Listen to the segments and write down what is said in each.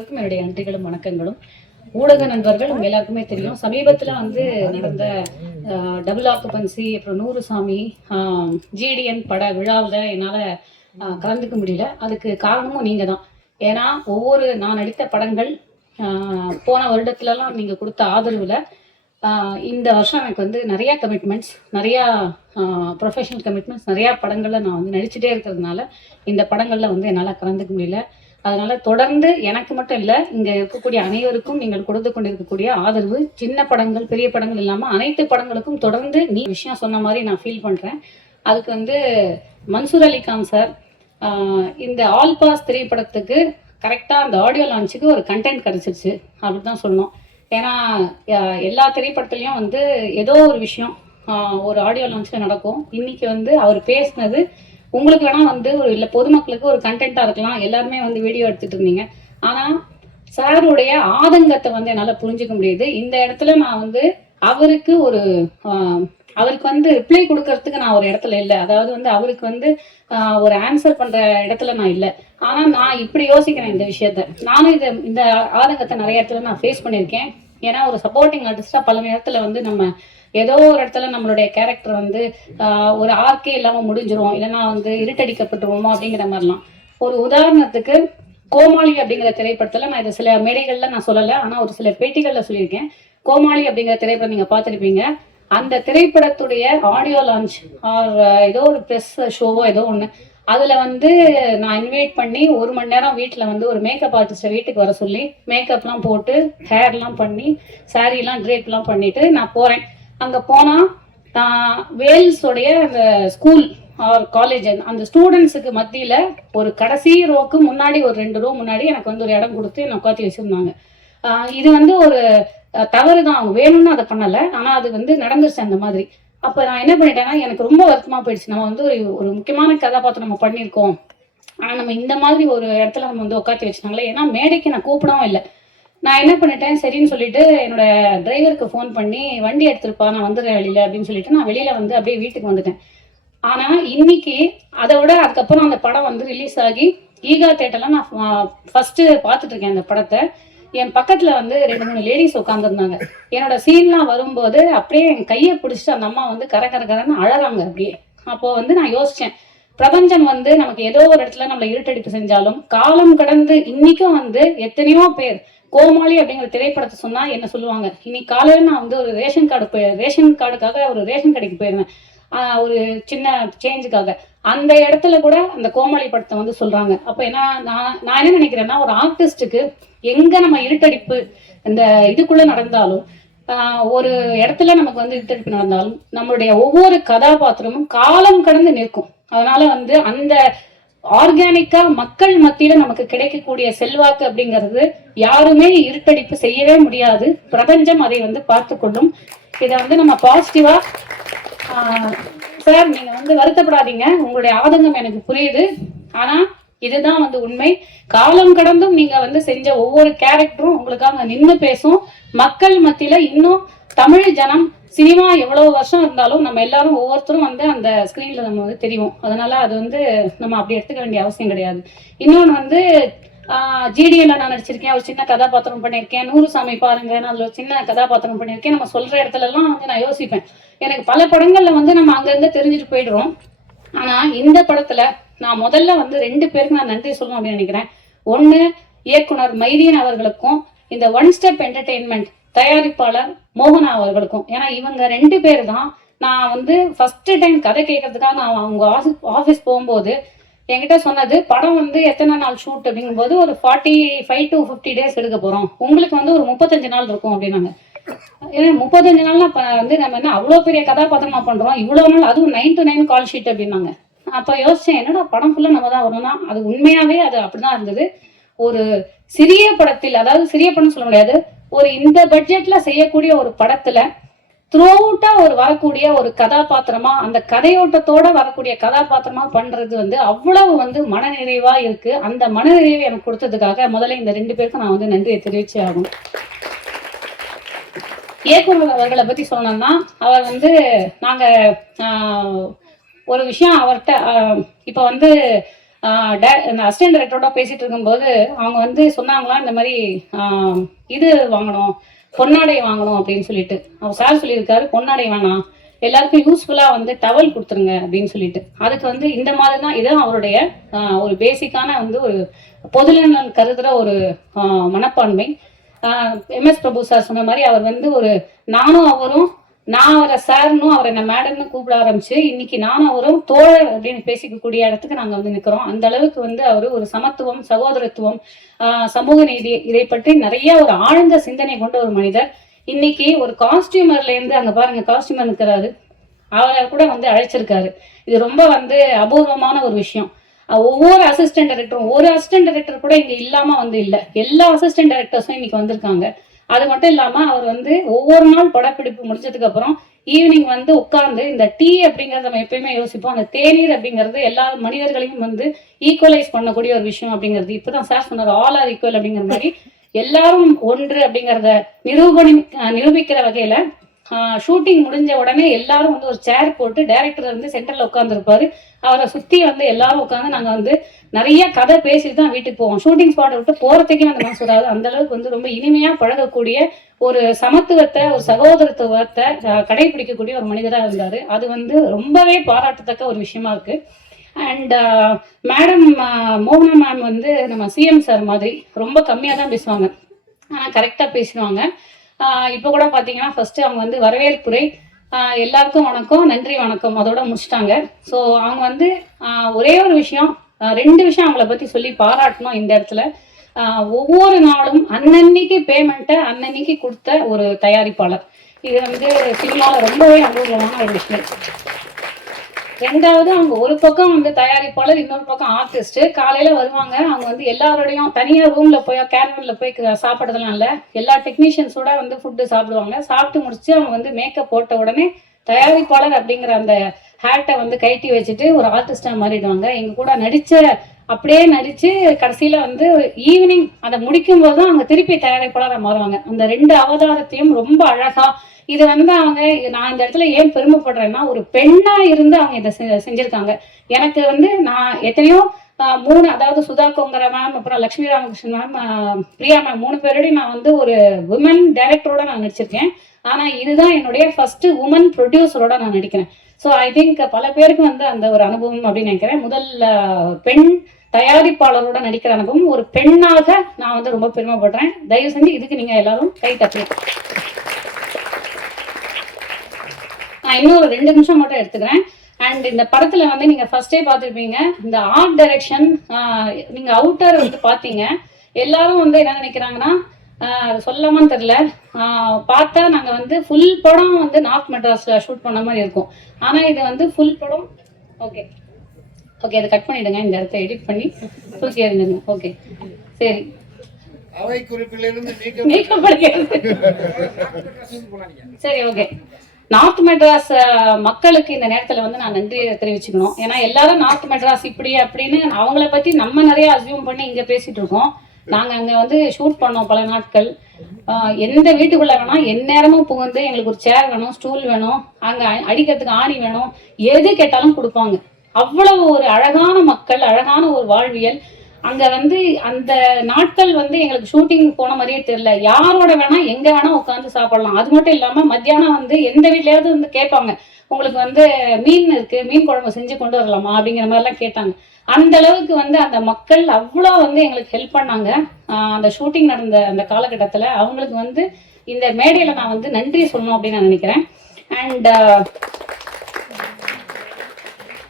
என்னுடைய நன்றிகளும் வணக்கங்களும். ஊடக நண்பர்கள் உங்க எல்லாருக்குமே தெரியும். சமீபத்துல நடந்த டபுள் ஆக்குபன்சி, அப்புறம் நூறுசாமி, ஜிடிஎன் பட விழாவில் என்னால் கலந்துக்க முடியல. அதுக்கு காரணமும் நீங்க தான். ஏன்னா நான் நடித்த படங்கள் போன வருடத்துலலாம் நீங்க கொடுத்த ஆதரவுல இந்த வருஷம் எனக்கு நிறைய கமிட்மெண்ட்ஸ், நிறையா ப்ரொஃபஷனல் கமிட்மெண்ட்ஸ், நிறையா படங்கள்ல நான் நடிச்சுட்டே இருக்கிறதுனால இந்த படங்கள்ல என்னால் கலந்துக்க முடியல. அதனால தொடர்ந்து எனக்கு மட்டும் இல்லை, இங்க இருக்கக்கூடிய அனைவருக்கும் நீங்கள் கொடுத்து கொண்டிருக்கக்கூடிய ஆதரவு, சின்ன படங்கள் பெரிய படங்கள் இல்லாமல் அனைத்து படங்களுக்கும் தொடர்ந்து நீ விஷயம் சொன்ன மாதிரி நான் ஃபீல் பண்றேன். அதுக்கு மன்சூர் அலிகான் சார் இந்த ஆல் பாஸ் திரைப்படத்துக்கு கரெக்டாக அந்த ஆடியோ லான்ச்சுக்கு ஒரு கண்டென்ட் கிடைச்சிருச்சு அப்படின்னு தான் சொல்லணும். ஏன்னா எல்லா திரைப்படத்துலையும் ஏதோ ஒரு விஷயம் ஒரு ஆடியோ லான்ச்சில் நடக்கும். இன்னைக்கு அவர் பேசினது உங்களுக்கு வேணா ஒரு இல்லை பொதுமக்களுக்கு ஒரு கண்டென்ட்டா இருக்கலாம். எல்லாருமே வீடியோ எடுத்துட்டு இருந்தீங்க. ஆனா சாருடைய ஆதங்கத்தை என்னால் புரிஞ்சுக்க முடியுது. இந்த இடத்துல நான் அவருக்கு அவருக்கு ரிப்ளை கொடுக்கறதுக்கு நான் ஒரு இடத்துல இல்லை. அதாவது அவருக்கு ஒரு ஆன்சர் பண்ற இடத்துல நான் இல்லை. ஆனா நான் இப்படி யோசிக்கிறேன் இந்த விஷயத்த. நானும் இந்த ஆதங்கத்தை நிறைய இடத்துல நான் ஃபேஸ் பண்ணியிருக்கேன். ஏன்னா ஒரு சப்போர்ட்டிங் ஆர்டிஸ்டா பல நேரத்துல நம்ம ஏதோ ஒரு இடத்துல நம்மளுடைய கேரக்டர் ஒரு ஆர்க்கே இல்லாம முடிஞ்சிரும், இல்லைன்னா இருட்டடிக்கப்பட்டுருவோமோ அப்படிங்கிற மாதிரிலாம். ஒரு உதாரணத்துக்கு கோமாளி அப்படிங்கிற திரைப்படத்துல நான் இதை சில மேடைகள்ல நான் சொல்லலை, ஆனா ஒரு சில பேட்டிகள்ல சொல்லியிருக்கேன். கோமாளி அப்படிங்கிற திரைப்படம் நீங்க பார்த்துருப்பீங்க. அந்த திரைப்படத்துடைய ஆடியோ லான்ச் ஏதோ ஒரு ப்ரெஸ் ஷோவோ ஏதோ ஒன்று, அதுல நான் இன்வைட் பண்ணி 1 மணி நேரம் வீட்டில் ஒரு மேக்கப் ஆர்டிஸ்ட்டை வீட்டுக்கு வர சொல்லி மேக்கப்லாம் போட்டு ஹேர்லாம் பண்ணி சாரீலாம் ட்ரேப்லாம் பண்ணிட்டு நான் போறேன். அங்கே போனால் வேல்ஸோடைய அந்த ஸ்கூல் ஆர் காலேஜ் அந்த ஸ்டூடெண்ட்ஸுக்கு மத்தியில் ஒரு கடைசி ரோக்கு முன்னாடி ஒரு 2 ரோ முன்னாடி எனக்கு ஒரு இடம் கொடுத்து என்னை உட்காத்தி வச்சுருந்தாங்க. இது ஒரு தவறு தான், அவங்க வேணும்னு அதை பண்ணலை, ஆனால் அது நடந்துருச்சு அந்த மாதிரி. அப்போ நான் என்ன பண்ணிட்டேன்னா எனக்கு ரொம்ப வருத்தமாக போயிடுச்சு. நம்ம ஒரு முக்கியமான கதாபாத்திரம் நம்ம பண்ணியிருக்கோம், ஆனால் நம்ம இந்த மாதிரி ஒரு இடத்துல நம்ம உட்காத்தி வச்சுட்டாங்களே. ஏன்னா மேடைக்கு நான் கூப்பிடவும் இல்லை. நான் என்ன பண்ணிட்டேன், சரின்னு சொல்லிட்டு என்னோட டிரைவருக்கு ஃபோன் பண்ணி வண்டி எடுத்துருப்பா நான் வந்துடுறேன் வெளியில அப்படின்னு சொல்லிட்டு நான் வெளியில அப்படியே வீட்டுக்கு வந்துட்டேன். ஆனா இன்னைக்கு அதை விட அதுக்கப்புறம் அந்த படம் ரிலீஸ் ஆகி ஈகா தேட்டர்ல நான் ஃபர்ஸ்ட் பார்த்துட்டு இருக்கேன் அந்த படத்தை. என் பக்கத்துல 2-3 லேடிஸ் உட்காந்துருந்தாங்க. என்னோட சீன்லாம் வரும்போது அப்படியே என் கையை பிடிச்சிட்டு அந்த அம்மா கரன்னு அழறாங்க அப்படியே. அப்போ நான் யோசிச்சேன், பிரபஞ்சம் நமக்கு ஏதோ ஒரு இடத்துல நம்மளை இருட்டடிப்பு செஞ்சாலும் காலம் கடந்து இன்னைக்கும் எத்தனையோ பேர் கோமாளி அப்படிங்கிற திரைப்படத்தை சொன்னா என்ன சொல்லுவாங்க. இன்னைக்கு காலையில நான் ஒரு ரேஷன் கார்டுக்காக ஒரு ரேஷன் கடைக்கு போயிருந்தேன், ஒரு சின்ன சேஞ்சுக்காக. அந்த இடத்துல கூட அந்த கோமாளி படத்தை சொல்றாங்க. அப்ப நான் என்ன நினைக்கிறேன்னா, ஒரு ஆர்டிஸ்டுக்கு எங்க நம்ம இருட்டடிப்பு இந்த இதுக்குள்ள நடந்தாலும், ஒரு இடத்துல நமக்கு இருட்டடிப்பு நடந்தாலும் நம்மளுடைய ஒவ்வொரு கதாபாத்திரமும் காலம் கடந்து நிற்கும். அதனால அந்த ஆர்கானிக்கா மக்கள் மத்தியில நமக்கு கிடைக்கக்கூடிய செல்வாக்கு அப்படிங்கிறது யாருமே இருட்டடிப்பு செய்யவே முடியாது. பிரபஞ்சம் அதை பார்த்து கொள்ளும். இதை நம்ம பாசிட்டிவா சார் நீங்க வருத்தப்படாதீங்க, உங்களுடைய ஆதங்கம் எனக்கு புரியுது. ஆனா இதுதான் உண்மை. காலம் கடந்தும் நீங்க செஞ்ச ஒவ்வொரு கேரக்டரும் உங்களுக்காக நின்று பேசும். மக்கள் மத்தியில இன்னும் தமிழ் ஜனம் சினிமா எவ்வளவு வருஷம் இருந்தாலும் நம்ம எல்லாரும் ஒவ்வொருத்தரும் அந்த ஸ்கிரீன்ல நம்ம தெரியும். அதனால அது நம்ம அப்படி எடுத்துக்க வேண்டிய அவசியம் கிடையாது. இன்னொன்னு ஜிடிஎல்ல நான் நடிச்சிருக்கேன், ஒரு சின்ன கதாபாத்திரம் பண்ணியிருக்கேன். நூறுசாமி பாருங்க, நான் அதுல ஒரு சின்ன கதாபாத்திரம் பண்ணியிருக்கேன். நம்ம சொல்ற இடத்துல எல்லாம் நான் யோசிப்பேன், எனக்கு பல படங்கள்ல நம்ம அங்கிருந்து தெரிஞ்சுட்டு போயிடுறோம். ஆனா இந்த படத்துல நான் முதல்ல 2 பேருக்கு நான் நன்றி சொல்லணும் அப்படின்னு நினைக்கிறேன். ஒண்ணு இயக்குனர் மைதீன் அவர்களுக்கும், இந்த ஒன் ஸ்டெப் என்டர்டெயின்மெண்ட் தயாரிப்பாளர் மோகனா அவர்களுக்கும். ஏன்னா இவங்க 2 பேர் தான் நான் ஃபர்ஸ்ட் டைம் கதை கேட்கறதுக்காக நான் அவங்க ஆஃபீஸ் போகும்போது என்கிட்ட சொன்னது, படம் எத்தனை நாள் ஷூட் அப்படிங்கும்போது ஒரு 45 to 50 days எடுக்க போறோம், உங்களுக்கு ஒரு 35 நாள் இருக்கும் அப்படின்னாங்க. ஏன்னா 35 நாள்னா நம்ம என்ன அவ்வளோ பெரிய கதாபாத்திரமா பண்றோம், இவ்வளவு நாள், அதுவும் 9 to 9 கால் ஷீட் அப்படின்னாங்க. அப்ப யோசிச்சேன், என்னடா படம் ஃபுல்லா நம்ம தான் வரணும்னா அது உண்மையாவே அது அப்படிதான் இருந்தது. ஒரு சிறிய படத்தில், அதாவது சிறிய படம் சொல்ல முடியாது, ஒரு இந்த பட்ஜெட்ல செய்யக்கூடிய ஒரு படத்துல த்ரூ அவுட்டா வரக்கூடிய ஒரு கதாபாத்திரமா, அந்த கதையோட்டத்தோட வரக்கூடிய கதாபாத்திரமா பண்றது அவ்வளவு மனநிறைவா இருக்கு. அந்த மனநிறைவை எனக்கு கொடுத்ததுக்காக முதல்ல இந்த 2 பேருக்கும் நான் நன்றியை தெரிவிச்சே ஆகும். இயக்குனர் அவர்களை பத்தி சொன்னோம்னா, அவர் நாங்க ஒரு விஷயம் அவர்கிட்ட இப்ப இந்த அசிஸ்டன்ட் டைரக்டரோட பேசிட்டு இருக்கும்போது அவங்க வந்து சொன்னாங்களாம், இந்த மாதிரி இது வாங்கணும், பொன்னாடை வாங்கணும் அப்படின்னு சொல்லிட்டு. அவர் சார் சொல்லியிருக்காரு, பொன்னாடை வேணாம், எல்லாருக்கும் யூஸ்ஃபுல்லா வந்து டவல் கொடுத்துருங்க அப்படின்னு சொல்லிட்டு. அதுக்கு வந்து இந்த மாதிரி தான், இதுதான் அவருடைய ஒரு பேசிக்கான வந்து ஒரு பொதுநலன் கருதுற ஒரு மனப்பான்மை. MS பிரபு சார் சொன்ன மாதிரி அவர் வந்து ஒரு நானும் அவரும், நான் அவரை சார்னும் அவரை என்ன மேடம்னு கூப்பிட ஆரம்பிச்சு இன்னைக்கு நானும் அவரும் தோழர் அப்படின்னு பேசிக்கக்கூடிய இடத்துக்கு நாங்கள் வந்து நிற்கிறோம். அந்த அளவுக்கு வந்து அவர் ஒரு சமத்துவம், சகோதரத்துவம், சமூக நீதி, இதை பற்றி நிறைய ஒரு ஆழ்ந்த சிந்தனை கொண்ட ஒரு மனிதர். இன்னைக்கு ஒரு காஸ்டியூமர்ல இருந்து, அங்க பாருங்க காஸ்டியூமர் இருக்கிறாரு, அவரை கூட வந்து அழைச்சிருக்காரு. இது ரொம்ப வந்து அபூர்வமான ஒரு விஷயம். ஒவ்வொரு அசிஸ்டன்ட் டைரக்டரும், ஒரு அசிஸ்டன்ட் டைரக்டர் கூட இங்க இல்லாம வந்து இல்லை, எல்லா அசிஸ்டன்ட் டைரக்டர்ஸும் இன்னைக்கு வந்திருக்காங்க. அது மட்டும் இல்லாம அவர் வந்து ஒவ்வொரு நாள் படப்பிடிப்பு முடிச்சதுக்கு அப்புறம் ஈவினிங் வந்து உட்கார்ந்து இந்த டீ அப்படிங்கறத நம்ம எப்பயுமே யோசிப்போம், அந்த தேநீர் அப்படிங்கிறது எல்லா மனிதர்களையும் வந்து ஈக்குவலைஸ் பண்ணக்கூடிய ஒரு விஷயம் அப்படிங்கிறது. இப்பதான் சார் சொன்னார், ஆல் ஆர் ஈக்குவல் அப்படிங்கிற மாதிரி எல்லாரும் ஒன்று அப்படிங்கிறத நிரூபிக்கிற வகையில ஷூட்டிங் முடிஞ்ச உடனே எல்லாரும் வந்து ஒரு சேர் போட்டு டைரக்டர் வந்து சென்டர்ல உட்காந்துருப்பாரு, அவரை சுத்தி வந்து எல்லாரும் உட்காந்து நாங்க வந்து நிறைய கதை பேசிட்டு தான் வீட்டுக்கு போவோம். ஷூட்டிங் ஸ்பாட்டை விட்டு போறதுக்கே அந்த மனசு வராது. அந்த அளவுக்கு வந்து ரொம்ப இனிமையா பழகக்கூடிய ஒரு சமத்துவத்தை, ஒரு சகோதரத்துவத்தை கடைபிடிக்கக்கூடிய ஒரு மனிதராக இருந்தாரு. அது வந்து ரொம்பவே பாராட்டத்தக்க ஒரு விஷயமா இருக்கு. அண்ட் மேடம் மோகனா மேம் வந்து நம்ம CM சார் மாதிரி ரொம்ப கம்மியாக தான் பேசுவாங்க, ஆனால் கரெக்டாக பேசுவாங்க. இப்போ கூட பார்த்தீங்கன்னா ஃபர்ஸ்ட் அவங்க வந்து வரவேற்புரை, எல்லாருக்கும் வணக்கம், நன்றி வணக்கம், அதோட முடிச்சிட்டாங்க. ஸோ அவங்க வந்து ஒரே ஒரு விஷயம், 2 விஷயம் அவங்கள பற்றி சொல்லி பாராட்டணும் இந்த இடத்துல. ஒவ்வொரு நாளும் அன்னன்னைக்கு பேமெண்ட்டை அன்னன்னைக்கு கொடுத்த ஒரு தயாரிப்பாளர். இது வந்து சினிமாவில் ரொம்பவே அனுபவமான ஒரு விஷயம். 2வது, அவங்க ஒரு பக்கம் வந்து தயாரிப்பாளர், இன்னொரு பக்கம் ஆர்டிஸ்ட். காலையில வருவாங்க, அவங்க வந்து எல்லாரோடையும் தனியாக ரூம்ல போய் கேரவன்ல போய் சாப்பிட்றதுலாம் இல்லை, எல்லா டெக்னீஷியன்ஸோட வந்து ஃபுட்டு சாப்பிடுவாங்க. சாப்பிட்டு முடிச்சு அவங்க வந்து மேக்கப் போட்ட உடனே தயாரிப்பாளர் அப்படிங்கிற அந்த ஹேட்டை வந்து கைட்டி வச்சுட்டு ஒரு ஆர்டிஸ்டா மாறிடுவாங்க. எங்க கூட அப்படியே நடிச்சு கடைசியில வந்து ஈவினிங் அதை முடிக்கும் போது தான் அவங்க திருப்பி தயாரிப்பாளராக மாறுவாங்க. அந்த 2 அவதாரத்தையும் ரொம்ப அழகா, இது வந்து அவங்க, நான் இந்த இடத்துல ஏன் பெருமைப்படுறேன்னா, ஒரு பெண்ணா இருந்து அவங்க இதை செஞ்சிருக்காங்க. எனக்கு வந்து நான் எத்தனையோ 3, அதாவது சுதா கோங்கர மேம், அப்புறம் லட்சுமி ராமகிருஷ்ணன் மேம், பிரியா மேம், 3 பேரோடய நான் வந்து ஒரு உமன் டைரக்டரோட நான் நடிச்சிருக்கேன். ஆனா இதுதான் என்னுடைய ஃபர்ஸ்ட் உமன் ப்ரொடியூசரோட நான் நடிக்கிறேன். ஸோ ஐ திங்க் பல பேருக்கு வந்து அந்த ஒரு அனுபவம் அப்படின்னு நினைக்கிறேன். முதல் பெண் தயாரிப்பாளரோட நடிக்கிற அனுபவம், ஒரு பெண்ணாக நான் வந்து ரொம்ப பெருமைப்படுறேன். தயவு செஞ்சு இதுக்கு நீங்க எல்லாரும் கை தட்டு. நான் இன்னொரு 2 நிமிஷம் மட்டும் எடுத்துக்கிறேன். அண்ட் இந்த படத்துல வந்து நீங்க ஃபர்ஸ்டே பார்த்துருப்பீங்க, இந்த ஆர்ட் டைரக்ஷன், நீங்க அவுட்டர் வந்து பார்த்தீங்க. எல்லாரும் வந்து என்ன நினைக்கிறாங்கன்னா, சொல்லாமான்னு தெரியல, பார்த்தா நாங்க வந்து ஃபுல் படம் வந்து நார்த் மெட்ராஸ்ல ஷூட் பண்ண மாதிரி இருக்கும். ஆனா இது வந்து ஃபுல் படம். ஓகே ஓகே, அதை கட் பண்ணிடுங்க, இந்த இடத்த எடிட் பண்ணி தூக்கி எறிஞ்சுங்க. ஓகே சரி, அவை குறிப்பிலிருந்து நீக்கப்படுகிறது. சரி ஓகே. நார்த் மெட்ராஸ் மக்களுக்கு இந்த நேரத்துல வந்து நான் நன்றி தெரிவிச்சுக்கணும். ஏன்னா எல்லாரும் நார்த் மெட்ராஸ் இப்படி அப்படின்னு அவங்கள பத்தி நம்ம நிறைய அசியூம் பண்ணி இங்க பேசிட்டு இருக்கோம். நாங்க அங்க வந்து ஷூட் பண்ணோம் பல நாட்கள். எந்த வீட்டுக்குள்ள வேணா எந்நேரமும் புகுந்து எங்களுக்கு ஒரு சேர் வேணும், ஸ்டூல் வேணும், அங்க அடிக்கிறதுக்கு ஆணி வேணும், எது கேட்டாலும் கொடுப்பாங்க. அவ்வளவு ஒரு அழகான மக்கள், அழகான ஒரு வாழ்வியல். அங்க வந்து அந்த நாட்கள் வந்து எங்களுக்கு ஷூட்டிங் போன மாதிரியே தெரியல. யாரோட வேணா எங்க வேணா உட்காந்து சாப்பிடலாம். அது மட்டும் இல்லாம மத்தியானம் வந்து எந்த வீட்லயாவது வந்து கேட்பாங்க, உங்களுக்கு வந்து மீன் இருக்கு, மீன் குழம்பு செஞ்சு கொண்டு வரலாமா அப்படிங்கிற மாதிரி எல்லாம் கேட்டாங்க. அந்த அளவுக்கு வந்து அந்த மக்கள் அவ்வளோ வந்து எங்களுக்கு ஹெல்ப் பண்ணாங்க. அந்த ஷூட்டிங் நடந்த அந்த காலகட்டத்துல அவங்களுக்கு வந்து இந்த மேடையில நான் வந்து நன்றி சொல்லணும் அப்படின்னு நான் நினைக்கிறேன். அண்ட்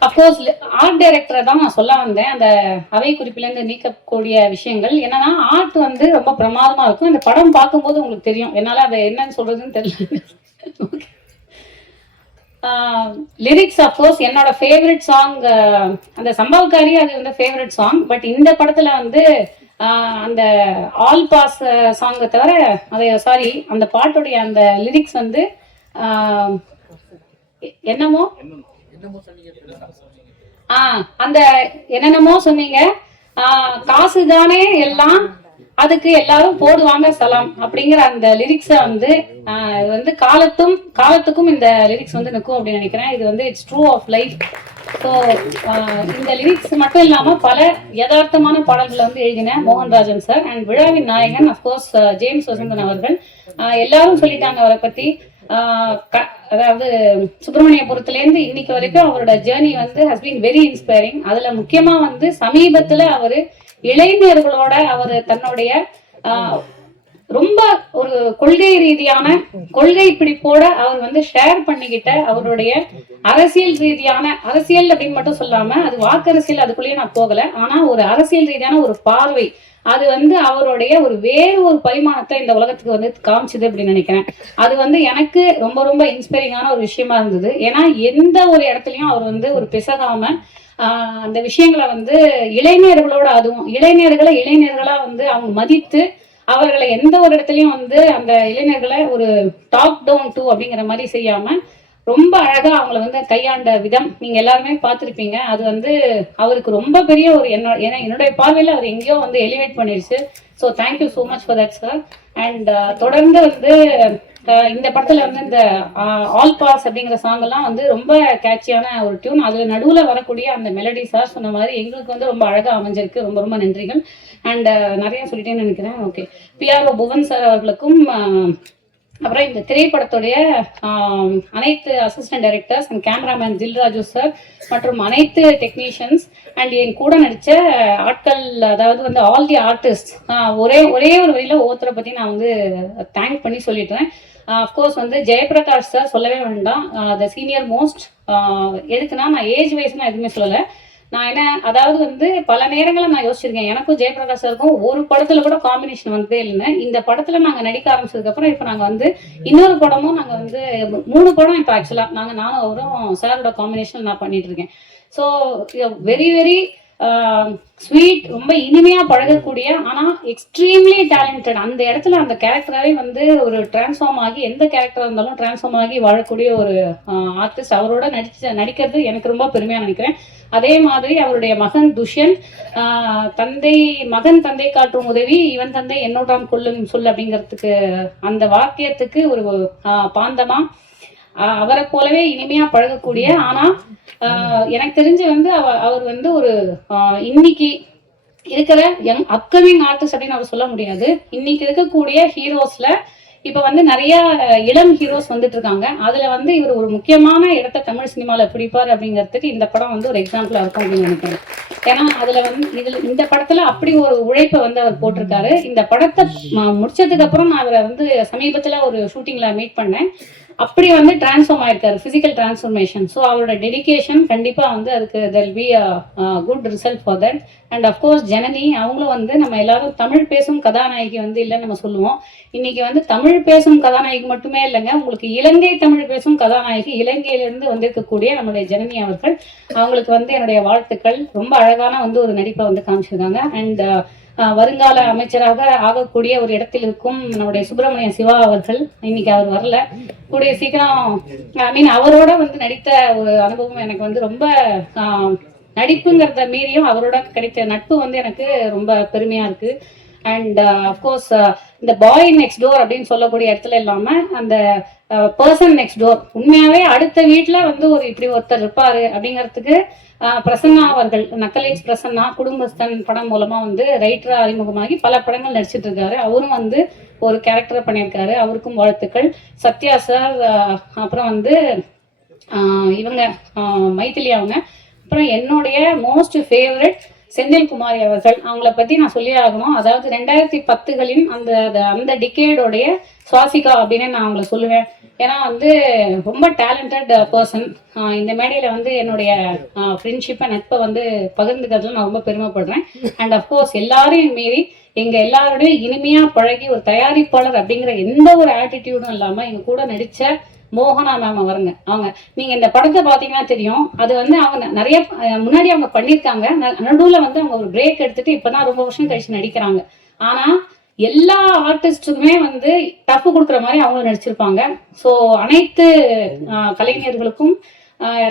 அப்கோர்ஸ் ஆர்ட் டைரக்டரை தான் நான் சொல்ல வந்தேன். அந்த அவை குறிப்பிலேருந்து நீக்கக்கூடிய விஷயங்கள் என்னன்னா, ஆர்ட் வந்து ரொம்ப பிரமாதமா இருக்கும். இந்த படம் பார்க்கும்போது உங்களுக்கு தெரியும், என்னால அதை என்னன்னு சொல்றதுன்னு தெரியல. லிரிக்ஸ் அப்கோர்ஸ் என்னோட ஃபேவரட் சாங் அந்த சம்பவக்காரி, அது வந்து ஃபேவரட் சாங். பட் இந்த படத்துல வந்து அந்த ஆல் பாஸ் சாங்கை தவிர அதை சாரி அந்த பாட்டுடைய அந்த லிரிக்ஸ் வந்து என்னமோ அந்த என்னென்னமோ சொன்னீங்க, காசுதானே எல்லாம், அதுக்கு எல்லாரும் போடுவாங்க சலாம் அப்படிங்கிற அந்த லிரிக்ஸை வந்து காலத்துக்கும் இந்த லிரிக்ஸ் வந்து நிற்கும் அப்படின்னு நினைக்கிறேன். இது வந்து it's true of life. So இந்த லிரிக்ஸ் மட்டும் இல்லாம பல யதார்த்தமான பாடல்களை வந்து எழுதின மோகன்ராஜன் சார் அண்ட் விழாவின் நாயகன் அஃப்கோர்ஸ் ஜேம்ஸ் வசந்தன் அவர்கள். எல்லாரும் சொல்லிட்டாங்க அவரை பத்தி. அதாவது சுப்பிரமணியபுரத்துலேருந்து இன்னைக்கு வரைக்கும் அவரோட ஜேர்னி வந்து ஹஸ் பீன் வெரி இன்ஸ்பைரிங். அதுல முக்கியமா வந்து சமீபத்துல அவரு இளைஞர்களோட அவர் தன்னுடைய ரொம்ப ஒரு கொள்கை ரீதியான கொள்கை பிடிப்போட அவர் வந்து ஷேர் பண்ணிக்கிட்ட அவருடைய அரசியல் ரீதியான அரசியல் அப்படின்னு மட்டும் சொல்லாம அது வாக்கரசியல் அதுக்குள்ளேயே நான் போகல. ஆனா ஒரு அரசியல் ரீதியான ஒரு பார்வை அது வந்து அவருடைய வேறு ஒரு பரிமாணத்தை இந்த உலகத்துக்கு வந்து காமிச்சுது அப்படின்னு நினைக்கிறேன். அது வந்து எனக்கு ரொம்ப ரொம்ப இன்ஸ்பைரிங்கான ஒரு விஷயமா இருந்தது. ஏன்னா எந்த ஒரு இடத்துலயும் அவர் வந்து ஒரு பிசகாம அந்த விஷயங்களை வந்து இளைஞர்களோட அதுவும் இளைஞர்களா வந்து அவங்க மதித்து அவர்களை எந்த ஒரு இடத்துலயும் வந்து அந்த இளைஞர்களை ஒரு டாப் டவுன் டூ அப்படிங்கிற மாதிரி செய்யாம ரொம்ப அழகா அவங்களை வந்து கையாண்ட விதம் நீங்க எல்லாருமே பார்த்துருப்பீங்க. அது வந்து அவருக்கு ரொம்ப பெரிய ஒரு என்னுடைய பார்வையில அவர் எங்கேயோ வந்து எலிவேட் பண்ணிருச்சு. So thank you so much for that sir. And தொடர்ந்து வந்து இந்த படத்துல வந்து இந்த ஆல் பாஸ் அப்படிங்கிற சாங் எல்லாம் வந்து ரொம்ப கேட்சியான ஒரு டியூன். அதுல நடுவுல வரக்கூடிய அந்த மெலடி சார் சொன்ன மாதிரி எங்களுக்கு வந்து ரொம்ப அழகா அமைஞ்சிருக்கு. ரொம்ப ரொம்ப நன்றிகள். அண்ட் நிறைய சொல்லிட்டேன்னு நினைக்கிறேன். ஓகே, பிஆர்ஓ புவன் சார் அவர்களுக்கும் அப்புறம் இந்த திரைப்படத்துடைய அனைத்து assistant directors and cameraman Dil Raju sir மற்றும் அனைத்து டெக்னீஷியன்ஸ் அண்ட் என் கூட நடித்த ஆட்கள், அதாவது வந்து ஆல் தி ஆர்டிஸ்ட், ஒரே ஒரு வழியில் ஒவ்வொருத்தரை பற்றி நான் வந்து தேங்க் பண்ணி சொல்லிட்டேன். அஃப்கோர்ஸ் வந்து ஜெயபிரகாஷ் சார் சொல்லவே வேண்டாம், த சீனியர் மோஸ்ட். எதுக்குன்னா நான் ஏஜ் வைஸ் நான் எதுவுமே சொல்லலை. நான் என்ன அதாவது வந்து பல நேரங்களில் நான் யோசிச்சிருக்கேன், எனக்கும் ஜெயபிரகாஷ் சாருக்கும் ஒரு படத்துல கூட காம்பினேஷன் வந்ததே இல்லைன்னு. இந்த படத்துல நாங்க நடிக்க ஆரம்பிச்சதுக்கு அப்புறம் இப்போ நாங்க வந்து இன்னொரு படமும் நாங்க வந்து 3 படம் இப்போ ஆக்சுவலா நானும் அவரும் சாரோட காம்பினேஷன் நான் பண்ணிட்டு இருக்கேன். ஸோ வெரி வெரி ஸ்வீட், ரொம்ப இனிமையா பழகக்கூடிய ஆனா எக்ஸ்ட்ரீம்லி டேலண்டட். அந்த இடத்துல அந்த கேரக்டராகவே வந்து ஒரு டிரான்ஸ்ஃபார்ம் ஆகி எந்த கேரக்டரா இருந்தாலும் டிரான்ஸ்ஃபார்ம் ஆகி வாழக்கூடிய ஒரு ஆர்டிஸ்ட். அவரோட நடிக்கிறது எனக்கு ரொம்ப பெருமையா நினைக்கிறேன். அதே மாதிரி அவருடைய மகன் துஷ்யந்த், தந்தை காட்டும் உதவி இவன் தந்தை என்னோடான் கொல்லும் சொல் அப்படிங்கிறதுக்கு அந்த வாக்கியத்துக்கு ஒரு பாந்தமா அவரை போலவே இனிமையா பழகக்கூடிய, ஆனா எனக்கு தெரிஞ்சு வந்து அவர் வந்து ஒரு இன்னைக்கு இருக்கிற அப்கமிங் ஆர்டிஸ்ட் அப்படின்னு அவர் சொல்ல முடியாது. இன்னைக்கு இருக்கக்கூடிய ஹீரோஸ்ல இப்ப வந்து நிறைய இளம் ஹீரோஸ் வந்துட்டு இருக்காங்க. அதுல வந்து இவர் ஒரு முக்கியமான இடத்த தமிழ் சினிமால பிடிப்பார் அப்படிங்கிறதுக்கு இந்த படம் வந்து ஒரு எக்ஸாம்பிளா இருக்கும் அப்படின்னு நினைக்கிறேன். ஏன்னா அதுல வந்து இந்த படத்துல அப்படி ஒரு உழைப்பை வந்து அவர் போட்டிருக்காரு. இந்த படத்தை முடிச்சதுக்கு அப்புறம் நான் அவரை வந்து சமீபத்துல ஒரு ஷூட்டிங்ல மீட் பண்ணேன். அப்படி வந்து டிரான்ஸ்ஃபார்ம் ஆயிருக்காரு, பிசிக்கல் டிரான்ஸ்ஃபர்மேஷன். ஸோ அவரோட டெடிகேஷன் கண்டிப்பா வந்து அதுக்கு there be good result for that. And of course Janani, அவங்களும் வந்து நம்ம எல்லாரும் தமிழ் பேசும் கதாநாயகி வந்து இல்லைன்னு நம்ம சொல்லுவோம். இன்னைக்கு வந்து தமிழ் பேசும் கதாநாயகி மட்டுமே இல்லைங்க, உங்களுக்கு இலங்கை தமிழ் பேசும் கதாநாயகி, இலங்கையிலிருந்து வந்திருக்கக்கூடிய நம்மளுடைய ஜனனி அவர்கள். அவங்களுக்கு வந்து என்னுடைய வாழ்த்துக்கள். ரொம்ப அழகான வந்து ஒரு நடிப்பை வந்து காமிச்சிருக்காங்க. அண்ட் வருங்கால அமைச்சராக ஆகக்கூடிய ஒரு இடத்தில் இருக்கும் நம்முடைய சுப்பிரமணிய சிவா அவர்கள். இன்னைக்கு அவர் வரல, கூடிய சீக்கிரம் அவரோட வந்து நடித்த ஒரு அனுபவம் எனக்கு வந்து ரொம்ப நடிப்புங்கிறத மீறியும் அவரோட கிடைத்த நட்பு வந்து எனக்கு ரொம்ப பெருமையா இருக்கு. அண்ட் அஃப்கோர்ஸ் இந்த பாய் நெக்ஸ்ட் டோர் அப்படின்னு சொல்லக்கூடிய இடத்துல இல்லாம அந்த பர்சன் நெக்ஸ்ட் டோர், உண்மையாவே அடுத்த வீட்டுல வந்து இப்படி ஒருத்தர் இருப்பாரு அப்படிங்கிறதுக்கு பிரசன்னா அவர்கள், நக்கலேஜ் பிரசன்னா, குடும்பஸ்தன் படம் மூலமா வந்து ரைட்டரா அறிமுகமாகி பல படங்கள் நடிச்சிட்டு இருக்காரு. அவரும் வந்து ஒரு கேரக்டரை பண்ணியிருக்காரு, அவருக்கும் வாழ்த்துக்கள். சத்யா சார், அப்புறம் வந்து இவங்க மைதிலி அவங்க, அப்புறம் என்னுடைய மோஸ்ட் ஃபேவரட் செந்தில்குமாரி அவர்கள். அவங்கள பத்தி நான் சொல்லி ஆகணும். அதாவது 2010களின் அந்த டிகேடோடைய சுவாசிகா அப்படின்னு நான் அவங்கள சொல்லுவேன். ஏன்னா வந்து ரொம்ப டேலண்டட் பர்சன். இந்த மேடையில வந்து என்னுடைய ஃப்ரெண்ட்ஷிப்பை நட்பை வந்து பகிர்ந்துக்கிறதுல நான் ரொம்ப பெருமைப்படுறேன். அண்ட் அஃப்கோர்ஸ் எல்லாரையும் மீறி எங்க எல்லாரோடையும் இனிமையா பழகி ஒரு தயாரிப்பாளர் அப்படிங்கிற எந்த ஒரு ஆட்டிடியூடும் இல்லாம எங்க கூட நடிச்ச மோகனா மேம் வருங்க. அவங்க நீங்க இந்த படத்தை பாத்தீங்கன்னா தெரியும், அது வந்து அவங்க நிறைய முன்னாடி அவங்க பண்ணியிருக்காங்க. நடுவுல வந்து அவங்க ஒரு பிரேக் எடுத்துட்டு இப்பதான் ரொம்ப வருஷம் கழிச்சு நடிக்கிறாங்க. ஆனா எல்லா ஆர்டிஸ்டுக்குமே வந்து டஃப் கொடுக்குற மாதிரி அவங்களும் நடிச்சிருப்பாங்க. ஸோ அனைத்து கலைஞர்களுக்கும்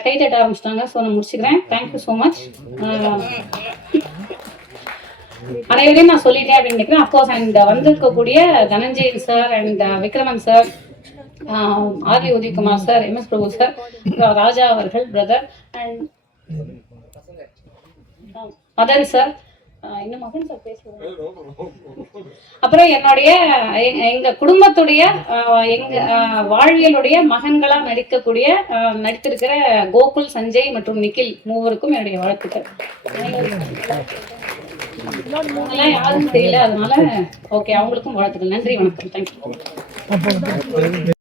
கைத்தட்ட ஆரம்பிச்சிட்டாங்க. ஸோ நான் முடிச்சுக்கிறேன். Thank you so much. அனைவரையும் நான் சொல்லிட்டேன் அப்படின்னு நினைக்கிறேன். அப்கோர்ஸ் அண்ட் வந்திருக்கக்கூடிய Dhananjayan sir and Vikraman sir, R V Udhayakumar sir, MS Prabhu sir, Raja அவர்கள் பிரதர் அண்ட் மதன் சார், இன்னும் மகன் சார் பேசுவாங்க. அப்புறம் என்னுடைய எங்க குடும்பத்துடைய எங்க வாழ்வியலுடைய மகன்களா நடித்திருக்கிற கோகுல், சஞ்சய் மற்றும் நிக்கில் மூவருக்கும் என்னுடைய வாழ்த்துக்கள். யாரும் தெரியல, அதனால ஓகே, அவங்களுக்கும் வாழ்த்துக்கள். நன்றி, வணக்கம், தேங்க்யூ.